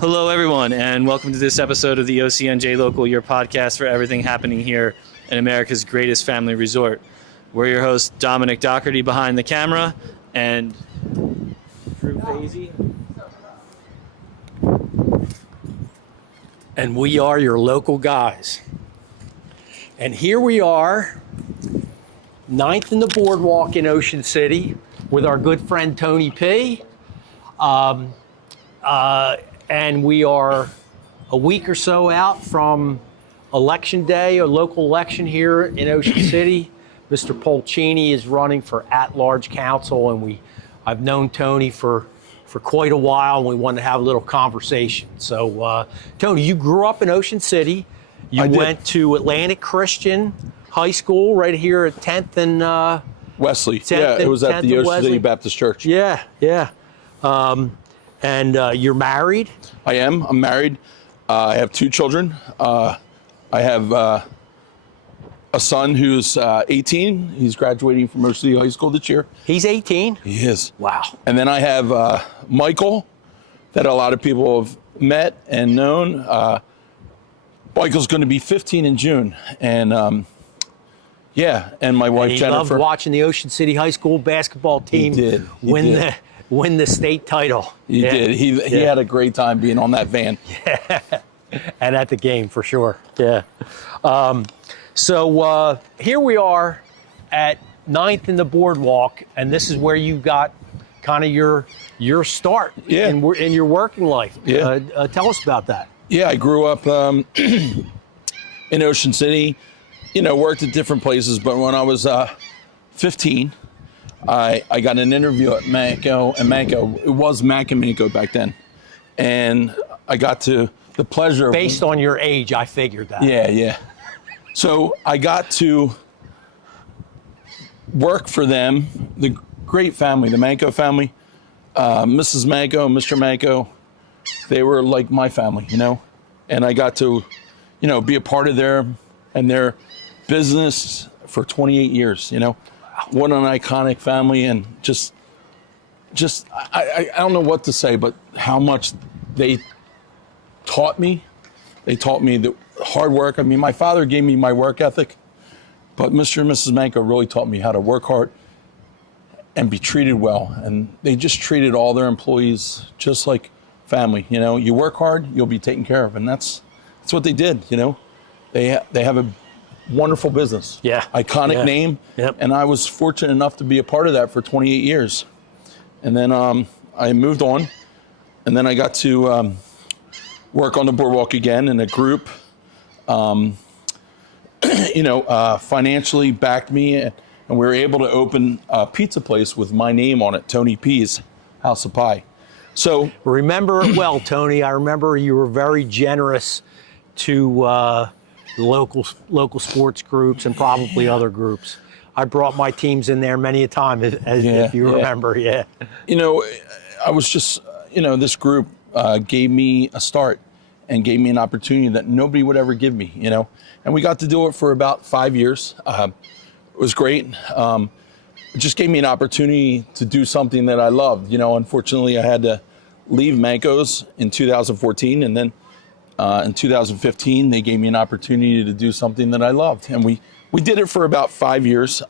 Hello, everyone, and welcome to this episode of the OCNJ Local, your podcast for everything happening here in America's greatest family resort. We're your hosts, Dominic Doherty behind the camera, and Drew Vasey. And we are your local guys. And here we are, 9th in the Boardwalk in Ocean City with our good friend Tony P. And we are a week or so out from Election Day, a local election here in Ocean City. Mr. Polcini is running for at-large council, and I've known Tony for quite a while, and we wanted to have a little conversation. So, Tony, you grew up in Ocean City. You went to Atlantic Christian High School right here at 10th and Wesley. Yeah, it was at the Ocean City Baptist Church. Yeah. And you're married? I am. I'm married. I have 2 children. I have a son who's 18. He's graduating from Ocean City High School this year. He's 18? He is. Wow. And then I have Michael, that a lot of people have met and known. Michael's going to be 15 in June. And and my wife Jennifer. He loved watching the Ocean City High School basketball team win the state title. He did. He had a great time being on that van. Yeah. And at the game, for sure. Yeah. So here we are at 9th in the Boardwalk, and this is where you got kind of your start in your working life. Yeah. Tell us about that. Yeah, I grew up in Ocean City, worked at different places, but when I was 15, I got an interview at Manco and Manco. It was Mac and Manco back then. And I got to the pleasure Based on your age, I figured that. Yeah. So I got to work for them, the great family, the Manco family, Mrs. Manco, Mr. Manco. They were like my family, and I got to, be a part of their business for 28 years, What an iconic family, and just I don't know what to say, but how much they taught me. They taught me the hard work. I mean, my father gave me my work ethic, but Mr. and Mrs. Manco really taught me how to work hard and be treated well. And they just treated all their employees just like family. You work hard, you'll be taken care of, and that's what they did. They have a wonderful business. Yeah. Iconic name. Yep. And I was fortunate enough to be a part of that for 28 years. And then I moved on, and then I got to work on the Boardwalk again in a group. Financially backed me, and we were able to open a pizza place with my name on it, Tony P's House of Pie. So remember it well, Tony. I remember you were very generous to the local sports groups and probably other groups. I brought my teams in there many a time, if you remember. Yeah. I was just, this group gave me a start and gave me an opportunity that nobody would ever give me, And we got to do it for about 5 years. It was great. It just gave me an opportunity to do something that I loved. Unfortunately, I had to leave Manco's in 2014, and then in 2015, they gave me an opportunity to do something that I loved, and we did it for about 5 years.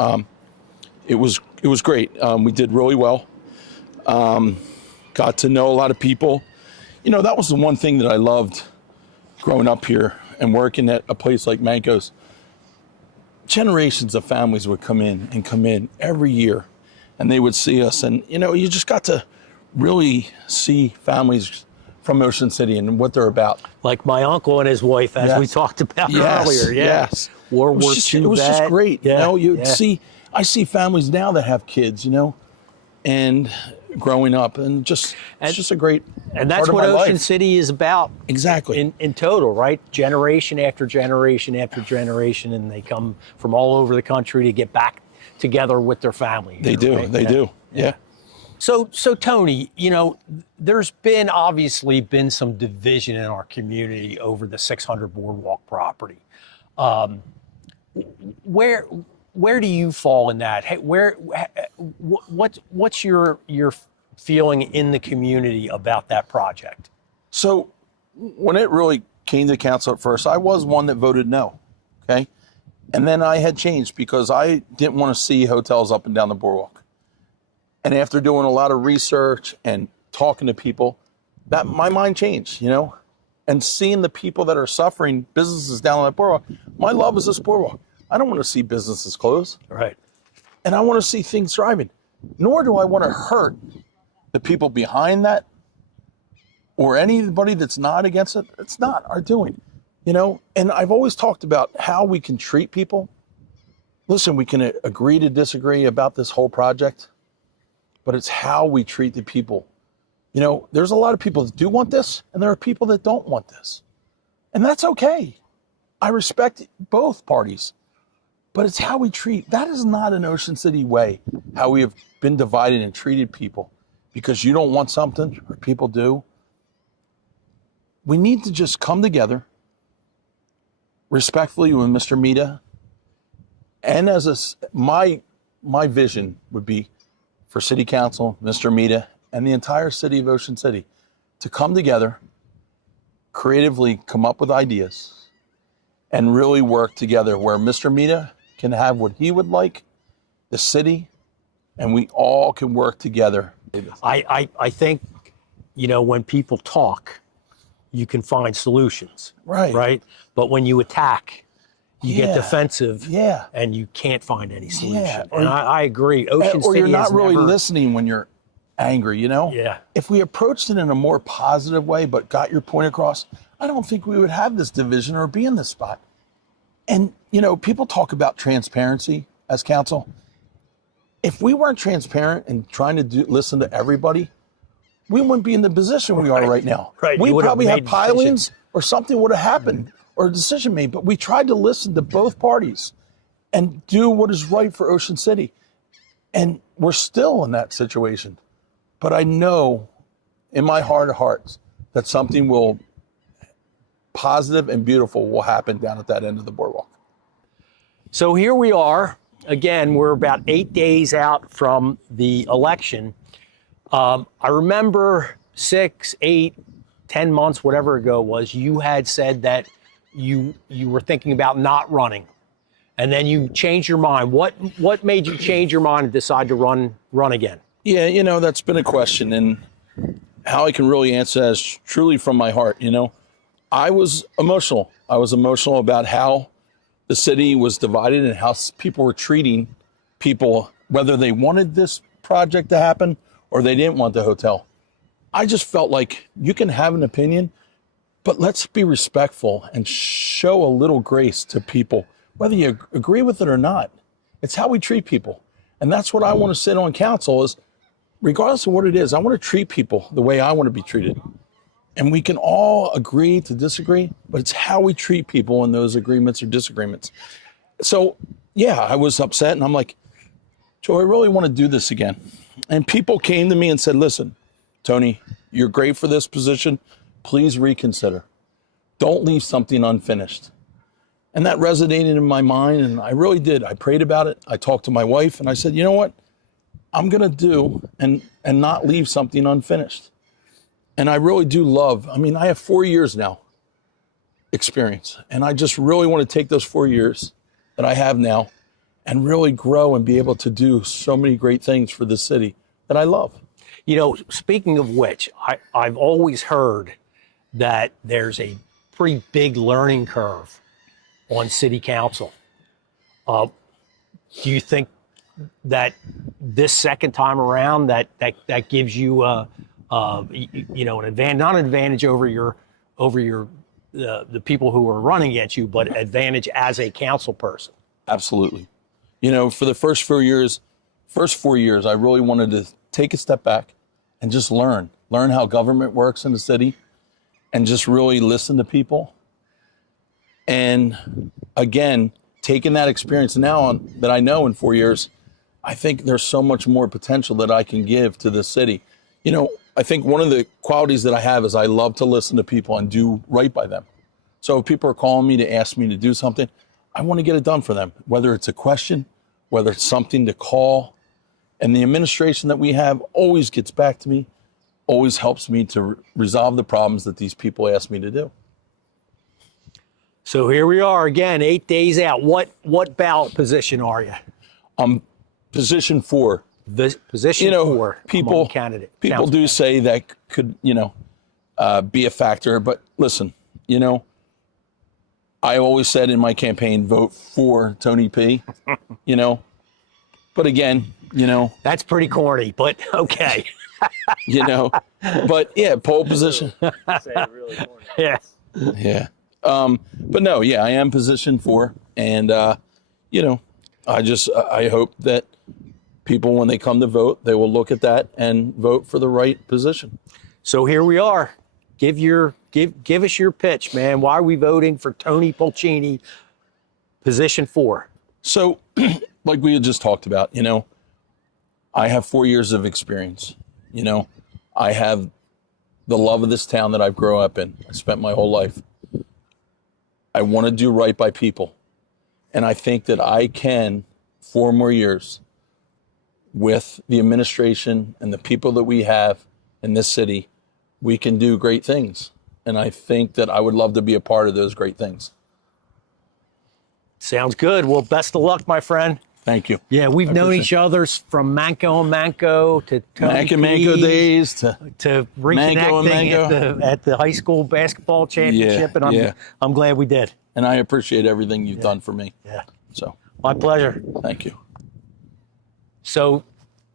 It was great. We did really well. Got to know a lot of people. That was the one thing that I loved growing up here and working at a place like Manco's. Generations of families would come in every year, and they would see us, and you just got to really see families from Ocean City and what they're about. Like my uncle and his wife, as we talked about earlier. Yes. World War II. It was just great. Yeah. I see families now that have kids, and growing up, and it's just a great and that's part of what my Ocean life. City is about. Exactly. In total, right? Generation after generation after generation, and they come from all over the country to get back together with their family. They do. Right? They do. Yeah. So Tony, there's obviously been some division in our community over the 600 Boardwalk property. Where do you fall in that? Hey, what's your feeling in the community about that project? So when it really came to council at first, I was one that voted no, okay? And then I had changed because I didn't want to see hotels up and down the boardwalk. And after doing a lot of research and talking to people, that my mind changed, you know? And seeing the people that are suffering, businesses down on that boardwalk, my love is this boardwalk. I don't want to see businesses close. Right. And I want to see things thriving. Nor do I want to hurt the people behind that or anybody that's not against it. It's not our doing, you know? And I've always talked about how we can treat people. Listen, we can agree to disagree about this whole project, but it's how we treat the people. You know, there's a lot of people that do want this, and there are people that don't want this. And that's okay. I respect both parties, but it's how we treat. That is not an Ocean City way, how we have been divided and treated people because you don't want something or people do. We need to just come together respectfully with Mr. Mita. And my vision would be for City Council, Mr. Mita, and the entire city of Ocean City to come together, creatively come up with ideas, and really work together where Mr. Mita can have what he would like, the city, and we all can work together. I think, you know, when people talk, you can find solutions. Right. Right. But when you attack, you get defensive. Yeah. And you can't find any solution. Yeah. And I agree. Ocean or City you're not has really never, listening when you're angry, you know? Yeah. If we approached it in a more positive way, but got your point across, I don't think we would have this division or be in this spot. And, you know, people talk about transparency as council. If we weren't transparent and trying to listen to everybody, we wouldn't be in the position we are right now. Right. We probably have pilings decisions. or something would have happened or a decision made, but we tried to listen to both parties and do what is right for Ocean City. And we're still in that situation. But I know in my heart of hearts that something will positive and beautiful will happen down at that end of the boardwalk. So here we are. Again, we're about 8 days out from the election. I remember 6, 8, 10 months, whatever ago it was, you had said that you were thinking about not running. And then you changed your mind. What made you change your mind and decide to run again? Yeah, you know, that's been a question, and how I can really answer that is truly from my heart. You know, I was emotional. I was emotional about how the city was divided and how people were treating people, whether they wanted this project to happen or they didn't want the hotel. I just felt like you can have an opinion, but let's be respectful and show a little grace to people, whether you agree with it or not. It's how we treat people. And that's what I want to sit on council is, regardless of what it is, I want to treat people the way I want to be treated. And we can all agree to disagree, but it's how we treat people in those agreements or disagreements. So, yeah, I was upset, and I'm like, Joe, I really want to do this again. And people came to me and said, listen, Tony, you're great for this position. Please reconsider. Don't leave something unfinished. And that resonated in my mind, and I really did. I prayed about it. I talked to my wife, and I said, you know what? I'm going to do and not leave something unfinished. And I really do love, I have 4 years now experience, and I just really want to take those 4 years that I have now and really grow and be able to do so many great things for the city that I love. You know, speaking of which, I've always heard that there's a pretty big learning curve on city council. Do you think that this second time around that gives you an advantage, not an advantage over the people who are running against you, but advantage as a council person? Absolutely. You know, for the first 4 years, I really wanted to take a step back and just learn how government works in the city and just really listen to people. And again, taking that experience now that I know in 4 years, I think there's so much more potential that I can give to the city. You know, I think one of the qualities that I have is I love to listen to people and do right by them. So if people are calling me to ask me to do something, I want to get it done for them, whether it's a question, whether it's something to call. And the administration that we have always gets back to me. always helps me to resolve the problems that these people ask me to do. So here we are again, 8 days out. What ballot position are you? I'm position 4. Position 4. People People do say that could, be a factor, but listen, I always said in my campaign, vote for Tony P. But again, that's pretty corny, but okay. But yeah, pole position. Say it really corny. Yeah. Yeah. But no, yeah, I am position 4, and I hope that people, when they come to vote, they will look at that and vote for the right position. So here we are. Give us your pitch, man. Why are we voting for Tony Polcini, position 4? So, like we had just talked about, I have 4 years of experience. I have the love of this town that I've grown up in. I spent my whole life. I want to do right by people. And I think that I can, 4 more years, with the administration and the people that we have in this city, we can do great things. And I think that I would love to be a part of those great things. Sounds good. Well, best of luck, my friend. Thank you. Yeah, we've known each other from Manco and Manco to Tony Mac and Manco P, days to Manco and reconnecting at the high school basketball championship, and I'm glad we did. And I appreciate everything you've done for me. Yeah, So my pleasure. thank you. So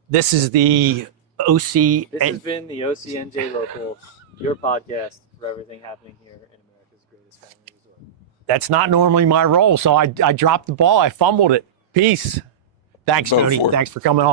this is the OC. This has been the OCNJ Local, your podcast for everything happening here in America's greatest family resort. That's not normally my role, so I dropped the ball. I fumbled it. Peace. Thanks, Vote Tony. for it. Thanks for coming on.